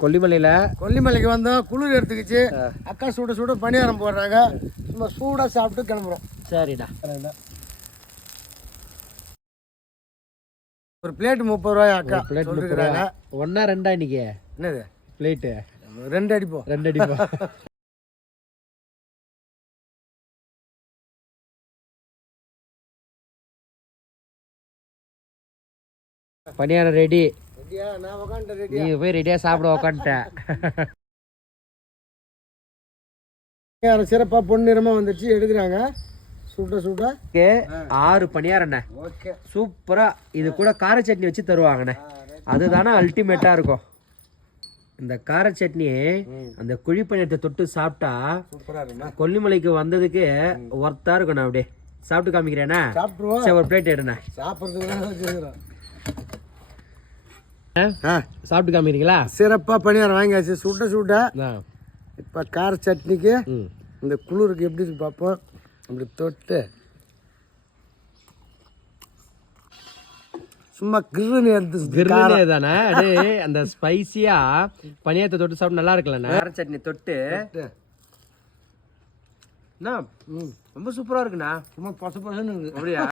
கொல்லிமலைக்கு வந்தோம், குளிர் எடுத்துக்கிச்சு. அக்கா சுட சுட பணியாரம் போடுறாங்க, சும்மா சூடாக சாப்பிட்டு கிளம்புறோம். சரிடா. ஒரு பிளேட் 30 ரூபாய் அக்கா பிளேட் சொல்லிருக்காங்க. ஒன்னா ரெண்டா இன்னைக்கு என்னது பிளேட்டு? 2 அடிப்போம். 2 அடிப்போம். பணியாரம் ரெடி. ரெடியா? நான் உட்காந்துட்டேன். ரெடி. நீ போய் ரெடியா சாப்பிட உட்காந்துட்டேன். சிறப்பா பொன்னிறமா வந்துச்சு, எடுக்கிறாங்க சுட சுட. 6 பணியாரண்ணே. ஓகே, சூப்பரா. இது கூட கார சட்னி வச்சு தருவாங்கண்ணே, அதுதானே அல்டிமேட்டா இருக்கும். இந்த கார சட்னி அந்த குழி பணியத்தை தொட்டு சாப்பிட்டா சூப்பரா இருக்குண்ணா. கொல்லிமலைக்கு வந்ததுக்கு ஒர்த்தா இருக்கணும். அப்படியே சாப்பிட்டு காமிக்கிறேண்ணா. சாப்பிட்டுருவோம். சரி, ஒரு பிளேட் எடுண்ணே. சாப்பிட்றதுக்கு சாப்பிட்டு காமிக்கிறீங்களா? சிறப்பா பணியாரம் வாங்கியாச்சு சுட சுட. இப்போ கார சட்னிக்கு இந்த குளிருக்கு எப்படி இருக்கு பார்ப்போம். அப்படி தொட்டு சும்மா கிருன்னு கிருன்னு தானே. அப்படியே அந்த ஸ்பைசியா பணியாரத்தை தொட்டு சாப்பிட்டு நல்லா இருக்குல்லண்ணா. கார சட்னி தொட்டு ரொம்ப சூப்பரா இருக்குண்ணா. சும்மா பசு பசன்னு இருக்கு. அப்படியா?